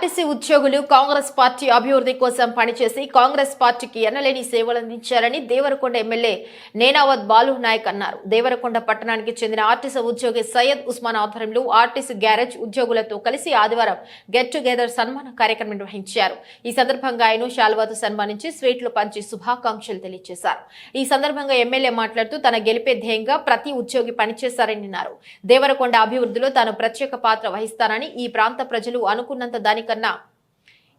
RTC ఉద్యోగులు Congress party అభివృద్ధి కోసం పనిచేసి కాంగ్రెస్ పార్టీకి ఎన్నలేని సేవలందించారని దేవరకొండ ఎమ్మెల్యే నేనావత్ బాలు నాయక్ అన్నారు. దేవరకొండ పట్టణానికి చెందిన ఆర్టీసీ ఉద్యోగి సయ్యద్ ఉస్మాన్ ఆధ్వర్యంలో ఆర్టీసీ గ్యారేజ్ ఉద్యోగులతో కలిసి ఆదివారం గెట్ టుగెదర్ సన్మాన కార్యక్రమం నిర్వహించారు. ఈ సందర్భంగా ఆయన శాల్వాతో సన్మానించి స్వీట్లు పంచి శుభాకాంక్షలు తెలియజేశారు. ఈ సందర్భంగా ఎమ్మెల్యే మాట్లాడుతూ తన గెలిపే ధ్యేయంగా ప్రతి ఉద్యోగి పనిచేశారని అన్నారు. దేవరకొండ అభివృద్ధిలో తాను ప్రత్యేక పాత్ర వహిస్తానని ఈ ప్రాంత ప్రజలు అనుకున్నంత దానికన్నా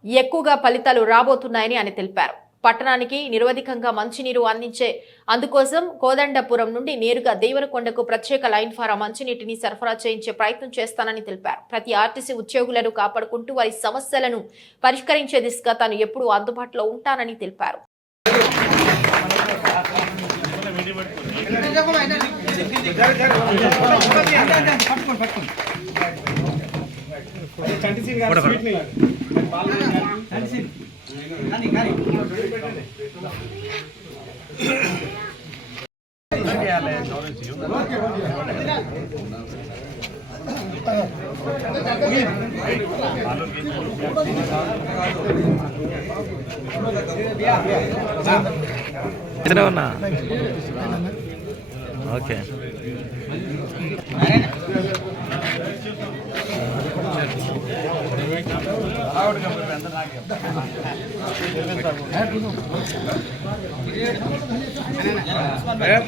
ఎక్కువగా ఫలితాలు రాబోతున్నాయని ఆయన తెలిపారు. పట్టణానికి నిరవధికంగా మంచినీరు అందించే అందుకోసం కోదండపురం నుండి నేరుగా దేవరకొండకు ప్రత్యేక లైన్ ద్వారా మంచినీటిని సరఫరా చేయించే ప్రయత్నం చేస్తానని తెలిపారు. ప్రతి ఆర్టీసీ ఉద్యోగులను కాపాడుకుంటూ వారి సమస్యలను పరిష్కరించే దిశగా తాను ఎప్పుడూ అందుబాటులో ఉంటానని తెలిపారు. పట్టుకోండి పట్టుకోండి. ఓకే అటు. బాగానే ఉంది ఏడు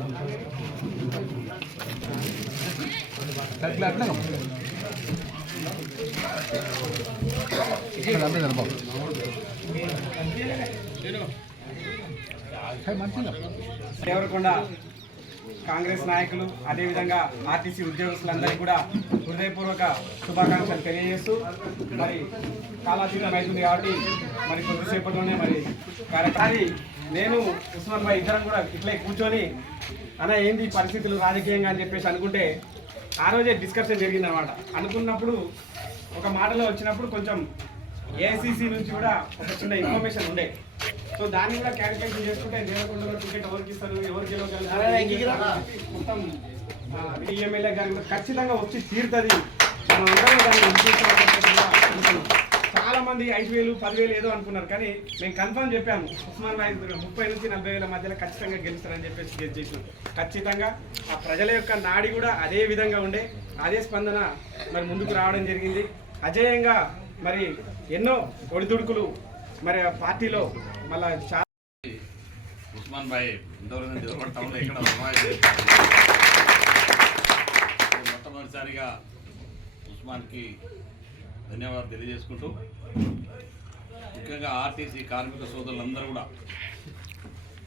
తమ వయసు దేవరకొండ కాంగ్రెస్ నాయకులు అదేవిధంగా ఆర్టీసీ ఉద్యోగస్తులందరికీ కూడా హృదయపూర్వక శుభాకాంక్షలు తెలియజేస్తూ మరి కాలాతీతం అవుతుంది కాబట్టి మరి కొద్దిసేపట్లోనే మరి కార్యక్రమాన్ని నేను ఉస్మాన్ భాయ్ ఇద్దరం కూడా ఇట్లే కూర్చొని అన్న ఏంది పరిస్థితులు రాజకీయంగా? అని చెప్పేసి అనుకుంటే ఆ రోజే డిస్కషన్ జరిగిందనమాట అనుకున్నప్పుడు ఒక మాటలో వచ్చినప్పుడు కొంచెం ఏఐసిసి నుంచి కూడా ఒక చిన్న ఇన్ఫర్మేషన్ ఉండే. సో దాన్ని కూడా క్యాలిక్యులేషన్ చేసుకుంటే దేవకొండలో టికెట్ ఎవరికి ఇస్తారు ఎవరికి మొత్తం ఎమ్మెల్యే గారి కూడా ఖచ్చితంగా వచ్చి తీరుతుంది. మనం అందరం దాన్ని. చాలా మంది ఐదు వేలు పదివేలు ఏదో అనుకున్నారు. కానీ మేము కన్ఫర్మ్ చెప్పాము ఉస్మాన్ భాయ్ ముప్పై నుంచి నలభై వేల మధ్యలో ఖచ్చితంగా గెలుస్తారని చెప్పేసి గెలిచి చేసినాం. ఖచ్చితంగా ఆ ప్రజల యొక్క నాడి కూడా అదే విధంగా ఉండే అదే స్పందన మరి ముందుకు రావడం జరిగింది. అజేయంగా మరి ఎన్నో ఒడిదుడుకులు మరి ఆ పార్టీలో మళ్ళా చాలా ఉస్మాన్ భాయ్ ఇంతవరకు దేవరకొండ టౌన్లో మొట్టమొదటిసారిగా ఉస్మాన్కి ధన్యవాదాలు తెలియజేసుకుంటూ ముఖ్యంగా ఆర్టీసీ కార్మిక సోదరులందరూ కూడా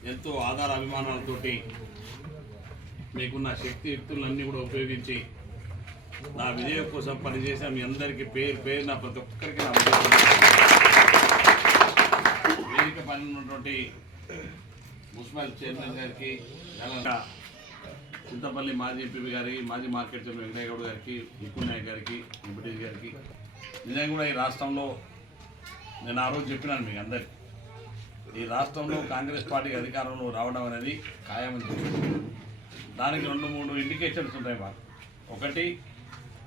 ఎంతో ఆధార అభిమానాలతోటి మీకున్న శక్తి యుక్తులన్నీ కూడా ఉపయోగించి నా విజయం కోసం పనిచేసిన మీ అందరికీ పేరు పేరు నా ప్రతి ఒక్కరికి నా వేదిక పని ఉన్నటువంటి మున్సిపల్ చైర్మన్ గారికి చింతపల్లి మాజీ ఎంపీ గారికి మాజీ మార్కెట్ చైర్మన్ వెంకయ్య గౌడ్ గారికి ముక్కు నాయక్ గారికి వెంకటేష్ గారికి నిజంగా కూడా ఈ రాష్ట్రంలో నేను ఆ రోజు చెప్పినాను మీకు అందరికి. ఈ రాష్ట్రంలో కాంగ్రెస్ పార్టీ అధికారంలో రావడం అనేది ఖాయమని చెప్పి దానికి రెండు మూడు ఇండికేషన్స్ ఉంటాయి మాకు. ఒకటి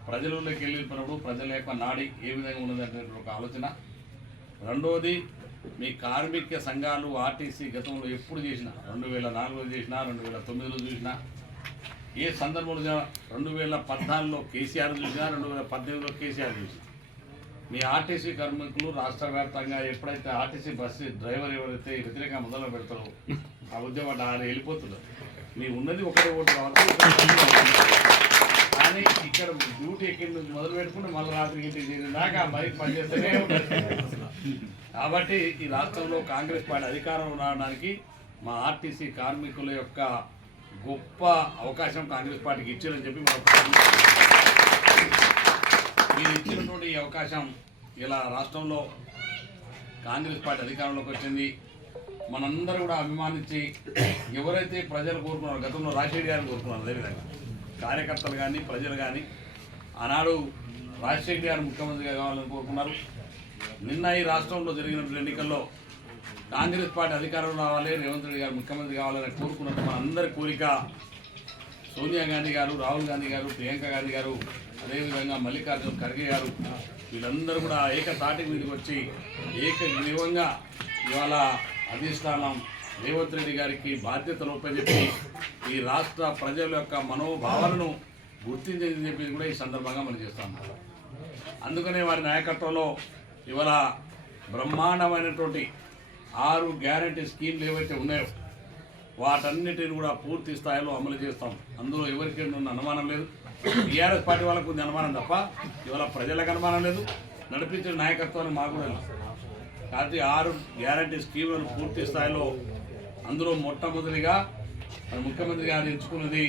ప్రజలలోకి వెళ్ళినప్పుడు ప్రజల యొక్క నాడి ఏ విధంగా ఉన్నది అనేటువంటి ఒక ఆలోచన. రెండవది మీ కార్మిక సంఘాలు ఆర్టీసీ గతంలో ఎప్పుడు చేసినా రెండు వేల నాలుగులో చేసినా రెండు వేల తొమ్మిదిలో చూసినా ఏ సందర్భంలో రెండు వేల పద్నాలుగులో కేసీఆర్ చూసినా రెండు వేల పద్దెనిమిదిలో కేసీఆర్ చూసినా. మీ ఆర్టీసీ కార్మికులు రాష్ట్ర వ్యాప్తంగా ఎప్పుడైతే ఆర్టీసీ బస్సు డ్రైవర్ ఎవరైతే వ్యతిరేకంగా మొదలు పెడతారో ఆ ఉద్యమం ఆయన వెళ్ళిపోతున్నారు మీ ఉన్నది ఒకటే ఓటు కాబట్టి కానీ ఇక్కడ డ్యూటీ ఎక్కడి నుంచి మొదలు పెట్టుకుంటే మళ్ళీ రాత్రి ఇంటికి చేరిన దాకా బైక్ పనిచేస్తూనే కాబట్టి ఈ రాష్ట్రంలో కాంగ్రెస్ పార్టీ అధికారంలో రావడానికి మా ఆర్టీసీ కార్మికుల యొక్క గొప్ప అవకాశం కాంగ్రెస్ పార్టీకి ఇచ్చారని చెప్పి మనం మీరు ఇచ్చినటువంటి అవకాశం ఇలా రాష్ట్రంలో కాంగ్రెస్ పార్టీ అధికారంలోకి వచ్చింది. మనందరూ కూడా అభిమానించి ఎవరైతే ప్రజలు కోరుకున్నారో గతంలో రాజశేఖర్ గారిని కోరుకున్నారు అదేవిధంగా. కార్యకర్తలు కానీ ప్రజలు కానీ ఆనాడు రాజశేఖర్ గారు ముఖ్యమంత్రిగా కావాలని కోరుకున్నారు. నిన్న ఈ రాష్ట్రంలో జరిగినటువంటి ఎన్నికల్లో కాంగ్రెస్ పార్టీ అధికారంలో రావాలి రేవంత్ రెడ్డి గారు ముఖ్యమంత్రి కావాలని కోరుకున్నట్టు మనందరి కోరిక సోనియా గాంధీ గారు రాహుల్ గాంధీ గారు ప్రియాంక గాంధీ గారు అదేవిధంగా మల్లికార్జున ఖర్గే గారు వీళ్ళందరూ కూడా ఏకతాటి మీదకి వచ్చి ఏకగ్రీవంగా ఇవాళ అధిష్టానం రేవంత్ రెడ్డి గారికి బాధ్యతలు ఒప్పచెప్పి ఈ రాష్ట్ర ప్రజల యొక్క మనోభావాలను గుర్తించని చెప్పి కూడా ఈ సందర్భంగా మనం చేస్తాం. అందుకనే వారి నాయకత్వంలో ఇవాళ బ్రహ్మాండమైనటువంటి ఆరు గ్యారంటీ స్కీమ్లు ఏవైతే ఉన్నాయో వాటన్నిటిని కూడా పూర్తి స్థాయిలో అమలు చేస్తాం. అందులో ఎవరికి ఉన్న అనుమానం లేదు. టీఆర్ఎస్ పార్టీ వాళ్ళకు ఉంది అనుమానం తప్ప ఇవాళ ప్రజలకు అనుమానం లేదు. నడిపించిన నాయకత్వాన్ని మాకు కూడా కాబట్టి ఆరు గ్యారంటీ స్కీములను పూర్తి స్థాయిలో అందులో మొట్టమొదటిగా మన ముఖ్యమంత్రి గారు ఎంచుకున్నది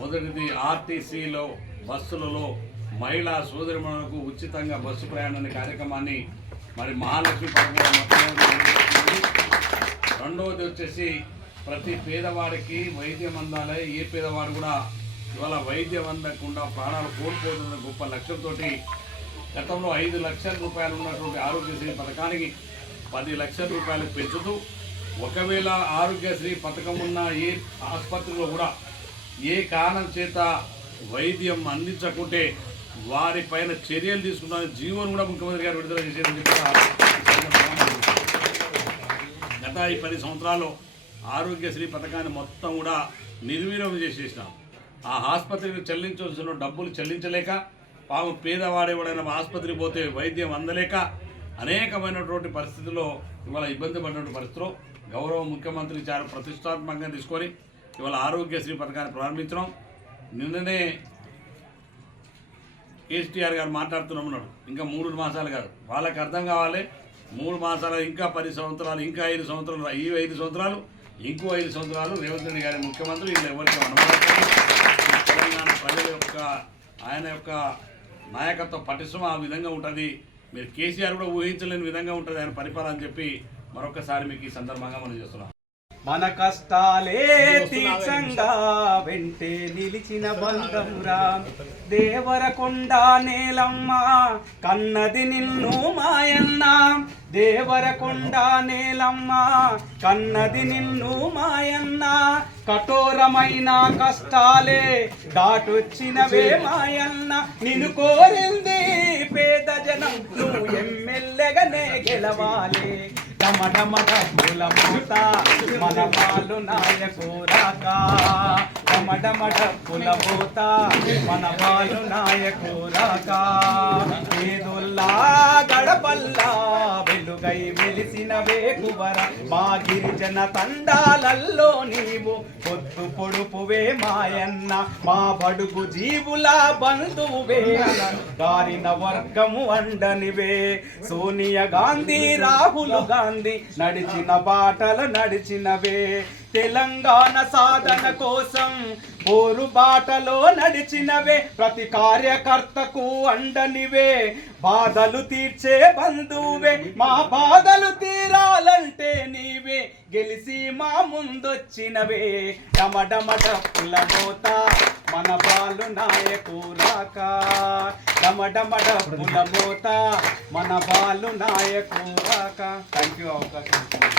మొదటిది ఆర్టీసీలో బస్సులలో మహిళా సోదరిమణులకు ఉచితంగా బస్సు ప్రయాణాన్ని కార్యక్రమాన్ని మరి మహాలక్ష్మి పథకం రెండవది వచ్చేసి ప్రతి పేదవాడికి వైద్యం అందాలి. ఏ పేదవాడు కూడా ఇవాళ వైద్యం అందకుండా ప్రాణాలు కోల్పోతున్న గొప్ప లక్ష్యంతో గతంలో ఐదు లక్షల రూపాయలు ఉన్నటువంటి ఆరోగ్యశ్రీ పథకానికి పది లక్షల రూపాయలు పెంచుతూ ఒకవేళ ఆరోగ్యశ్రీ పథకం ఉన్న ఏ ఆసుపత్రిలో కూడా ఏ కారణం చేత వైద్యం అందించకుంటే వారిపైన చర్యలు తీసుకున్న జీవోను కూడా ముఖ్యమంత్రి గారు విడుదల చేసేదని చెప్పి గత ఈ పది సంవత్సరాల్లో ఆరోగ్యశ్రీ పథకాన్ని మొత్తం కూడా నిర్వీర్యం చేసేసినాం ఆ ఆసుపత్రికి చెల్లించవలసిన డబ్బులు చెల్లించలేక పాపం పేదవాడేవాడైనా ఆసుపత్రికి పోతే వైద్యం అందలేక అనేకమైనటువంటి పరిస్థితుల్లో ఇవాళ ఇబ్బంది పడినటువంటి పరిస్థితిలో గౌరవ ముఖ్యమంత్రి చాలా ప్రతిష్టాత్మకంగా తీసుకొని ఇవాళ ఆరోగ్యశ్రీ పథకాన్ని ప్రారంభించడం నిన్ననే కేసీఆర్ గారు మాట్లాడుతున్నామన్నాడు ఇంకా మూడు మాసాలు కాదు. వాళ్ళకి అర్థం కావాలి. మూడు మాసాలు ఇంకా పది సంవత్సరాలు ఇంకా ఐదు సంవత్సరాలు ఈ ఐదు సంవత్సరాలు ఇంకో ఐదు సంవత్సరాలు రేవంత్ రెడ్డి గారి ముఖ్యమంత్రి వీళ్ళు ఎవరికి తెలంగాణ ప్రజల యొక్క ఆయన యొక్క నాయకత్వ పటిష్టం ఆ విధంగా ఉంటుంది. మీరు కేసీఆర్ కూడా ఊహించలేని విధంగా ఉంటుంది ఆయన పరిపాలన చెప్పి మరొకసారి మీకు ఈ సందర్భంగా మనం చేస్తున్నాం. మన కష్టాలే తీర్చంగా. వెంటే నిలిచిన బంధమురా దేవరకొండ నేలమ్మ కన్నది నిన్ను మాయన్న. దేవరకొండ నేలమ్మ కన్నది నిన్ను మాయన్న. కఠోరమైన కష్టాలే దాటొచ్చినవే మాయన్న. నిన్ను కోరింది పేద జనం నువ్వు ఎమ్మెల్యేగానే గెలవాలి. డమడమడ పూల పూత మన పాలు నాయకు రాక డమడమడ పూల పూత మన పాలు నాయకు రాక పేదొల్లా వెలుగై వెలిసిన వేకువర మా గిరిజన తండాలల్లో నీవు పొద్దు పొడుపువే మాయన్న మా బడుగు జీవుల బంధువువే గారిన వర్గము అండనివే. సోనియా గాంధీ రాహుల్ గాంధీ నడిచిన బాటలు నడిచినవే. తెలంగాణ సాధన కోసం పోరు బాటలో నడిచినవే. ప్రతి కార్యకర్తకు అండనివే. బాధలు తీర్చే బంధువే. మా బాధలు తీరాలంటే నీవే. గెలిచి మా ముందొచ్చినవే. డమడమడ మోత మన బాలు నాయకు రాక. డమడమడ పులబోత మన బాలు నాయకురాక థ్యాంక్ యూ అవకాశం